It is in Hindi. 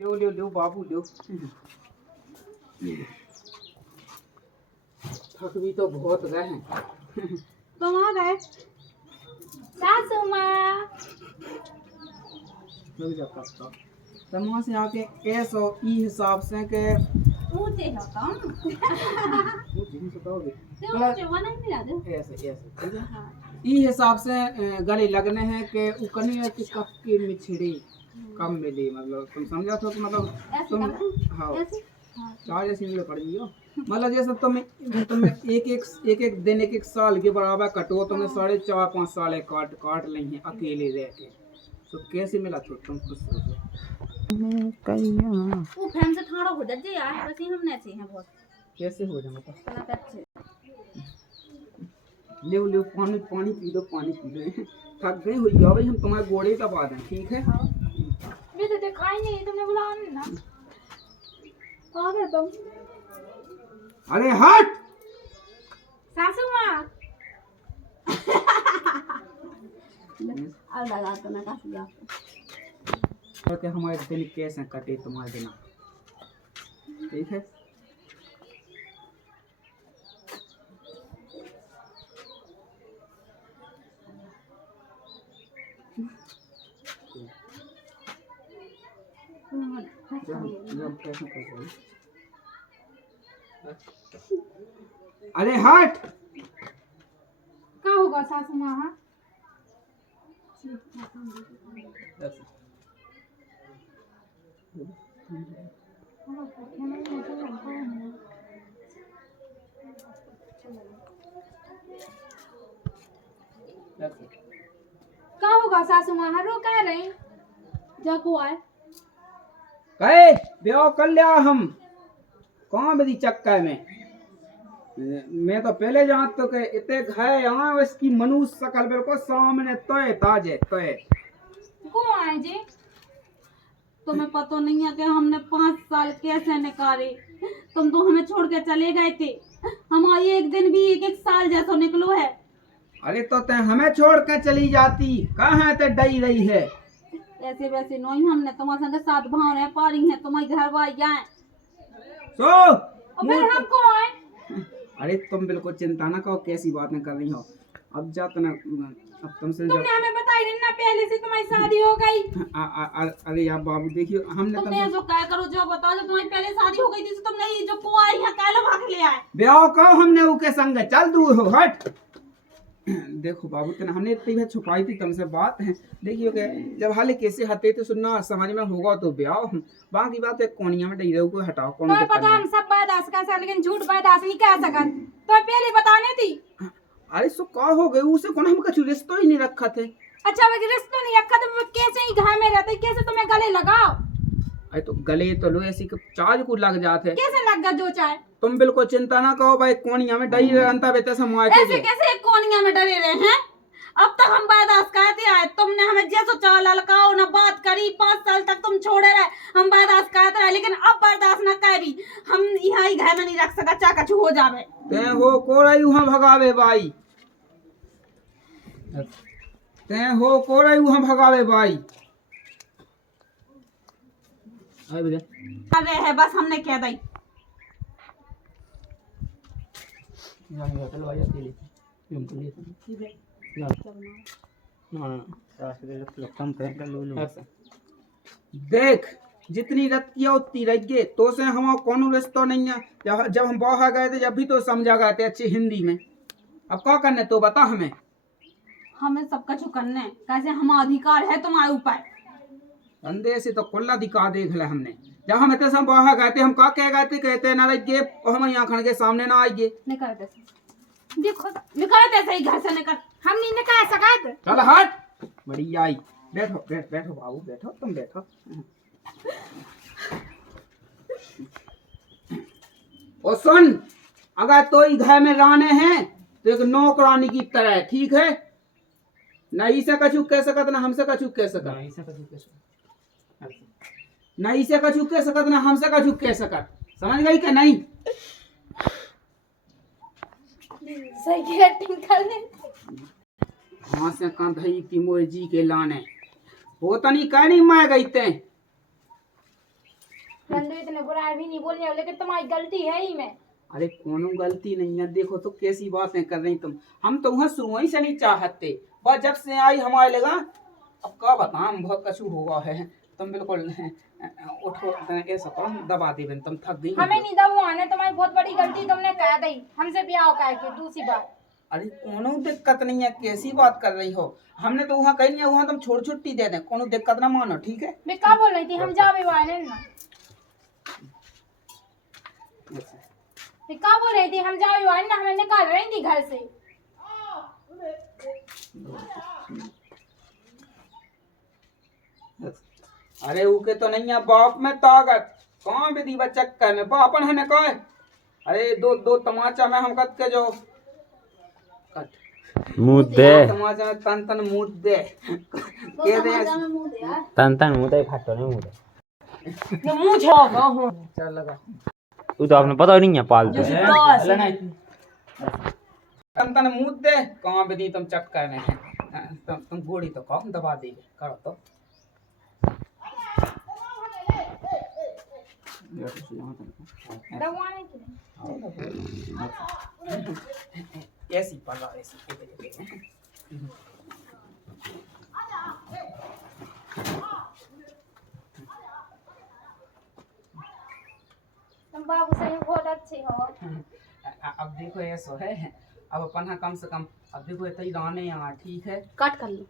लो लो लो बाबू लो। थक भी तो बहुत गए हैं। तुम आ गए सासू माँ। लग जा करता तो वहाँ से आके ऐसा ई हिसाब से के ऊँचे हो तुम। वो चीज़ बताओगे तुम ऊँचे वो नहीं मिला दो। ऐसे ऐसे ठीक है। हाँ। ई हिसाब से गले लगने हैं कि उकनी है कि कप की मिछड़ी कम मिली, मतलब तुम समझा तो कि मतलब ऐसे तुम करना हाँ ऐसे। हाँ। चार जैसे मिले पड़ गई हो, मतलब जैसे तुम एक दिन एक साल के बराबर कटो, तुमने 4.5-5 साल काट काट ली हैं अकेले रह के, तो कैसे मिला तो तुम खुद सोचो। वो फैन से ठाड़ा हो जाते यार, वैसे ही हम नैसे हैं बहुत। कैसे हो जाए बता। इतना अच्छे। ले ले पानी पानी पी लो, पानी पी लो। थक गई हुई हो भाई, हम तुम्हारे गोड़े का बाद हैं ठीक है। मैं तो दिखाई नहीं, तुमने बुलाया नहीं ना। आ गए तुम। अरे हट सासू माँ। अब लगा तो ना काफी आपको। कि हमारे दिन कैसे कटे तुम्हारे बिना, ठीक है। जब कैसे कर रहे हैं? अरे हट क्या होगा सासू माँ? हाँ? क्या होगा सासू माँ? रो कह रही जो को आए कहे ब्याह कर लिया हम कहाँ बदी चक्कर में। मैं तो पहले जानता तो के इतने घाय यहाँ इसकी मनुष्य शकल बिल्कुल सामने तोय ताजे तोय को आए जी? तुम्हें पता नहीं है कि हमने 5 साल कैसे निकाले। तुम तो हमें छोड़ के चले गए थे। हमारी एक दिन भी एक साल जैसा निकलो है। अरे तो ते हमें छोड़ के चली जाती, कहाँ ते डई रही है। ऐसे वैसे नहीं, हमने तुम्हारे संग साथ भाव रहे पारी है, तुम्हारे घर वाई आए सो और फिर हमको आए। अरे तुम बिल्कुल चिंता ना करो, कैसी बातें कर रही हो। अब जा तना अब तुमसे तुमने हमें बताई नहीं ना पहले से तुम्हारी शादी हो गई। अरे यार बाबू देखियो हमने तुमने जो क्या करो जो बताओ, जो तुम्हारी पहले शादी हो गई थी तो तुमने ये जो को आई है काला भाग ले आए। ब्याह कहो हमने उके संग, चल दूर हो हट। देखो बाबू तना हमने इतनी बार छुपाई थी तुमसे बात है, देखियो के जब हाल कैसे हते तो सुनना समझ में होगा तो ब्याह, बाकी बात है कोनिया में डई रहो को हटाओ कौन तो पता हम सब बर्दाश्त कर सकते लेकिन झूठ बर्दाश्त नहीं कर सकते। तो पहले बताने थी। अरे सो का हो गई उसे कौन हम कछु रिश्ता ही नहीं रखा थे। अच्छा वो रिश्ता नहीं रखा तो कैसे ही घर में रहते, कैसे तुम्हें गले लगाओ। अरे तो गले तो लो ऐसी चार्ज को लग जाते, कैसे लग गया जो चाहे। तुम बिल्कुल चिंता ना करो भाई, कोनिया में डई रहता बेटे से मुआ ऐसे कैसे एक कोनिया में डरे रहे हैं। अब तक हम बर्दाश्त करते आए, तुमने हमें जैसे चाह ललकाओ ना बात करी, 5 साल तक तुम छोड़े रहे, हम बर्दाश्त करते रहे, लेकिन अब बर्दाश्त न करी। हम यहाँ ही घर में नहीं रख सका, चाह कछु हो जावे। ते हो कोराई वहां भगावे बाई, ते हो कोराई वहां भगावे बाई। अरे है बस हमने कह दी। देख जितनी रत्तियां उतनी रहिए तो से हम कौन रिश्ता नहीं है। जब हम बाहर गए थे जब भी तो समझा गए थे अच्छी हिंदी में, अब क्या करने तो बता हमें। हमें सब कछु करने कैसे हमारा अधिकार है तुम्हारे ऊपर। अंधे से तो कुल्ला दिखा देख ले हमने, जब हम इतने सब बाहर गए थे हम क्या कह गए थे, कहते ना रहिए और हम यहाँ खड़ के सामने ना आइए। निकल देखो निकल ऐसे ही घर से निकल, हम नहीं निकल सका। चल हट बड़ी आई, बैठो बैठो बाबू बैठो, तुम बैठो। और सुन, अगर तो ही घर में रहने हैं तो एक नौकरानी की तरह, ठीक है ना, इसे कछु कह सकत ना हमसे कछु कह सकत, ना इसे कछु कह सकत ना हमसे कछु कह सकत, समझ गई क्या नहीं। सही एक्टिंग कर ले। हाँ से कंधई की मोर जी के लाने वो तनी कहनी मैं गई ते नंदू इतने बुरा भी नहीं बोलने वाले, लेकिन तुम्हारी गलती है ही में। अरे कोनो गलती नहीं है, देखो तो कैसी बातें कर रही तुम। हम तो वहाँ शुरू ही से नहीं चाहते, बस जब से आई हमारे लगा। अब क्या बताऊं, बहुत कछु हुआ है। तुम बिल्कुल उठो, ऐसा करो दबा दे, तुम थक गई हमें नहीं दबवाना, तुम्हारी बहुत बड़ी गलती, तुमने कह दी हमसे ब्याह करके दूसरी बार। अरे कोनो दिक्कत नहीं है, कैसी बात कर रही हो। हमने तो वहाँ कही नहीं है, वहाँ तुम छोड़ छुट्टी दे दें, कोनो दिक्कत ना मानो, ठीक है। मैं क्या बोल रही थी, हम जा भी वाले ना। मैं क्या बोल रही थी, हम जा भी वाले ना, हमें निकाल रही थी घर से। अरे उके तो नहीं है बाप में ताकत, कहाँ विधि बच्चा में बापन है कहे। अरे दो दो तमाचा में हम कत के जो मुद्दे तमाचा में तन तन मुद्दे के दे, तन तन मुद्दे फाटो नहीं मुद्दे मुंह छोड़ो हो चल लगा। वो तो आपने पता नहीं है पालतू है। तन तन मुद्दे कहाँ विधि तुम चक्कर में है। तुम गोड़ी तो कौन दबा देगी, करो तो। दबवाने की नहीं। ऐसी पड़ा ऐसी तुम बाबू सही बहुत अच्छे हो। अब देखो ऐसा है, अब अपन कम से कम अब देखो इतना ही दाने यहाँ, ठीक है। कट कर लो।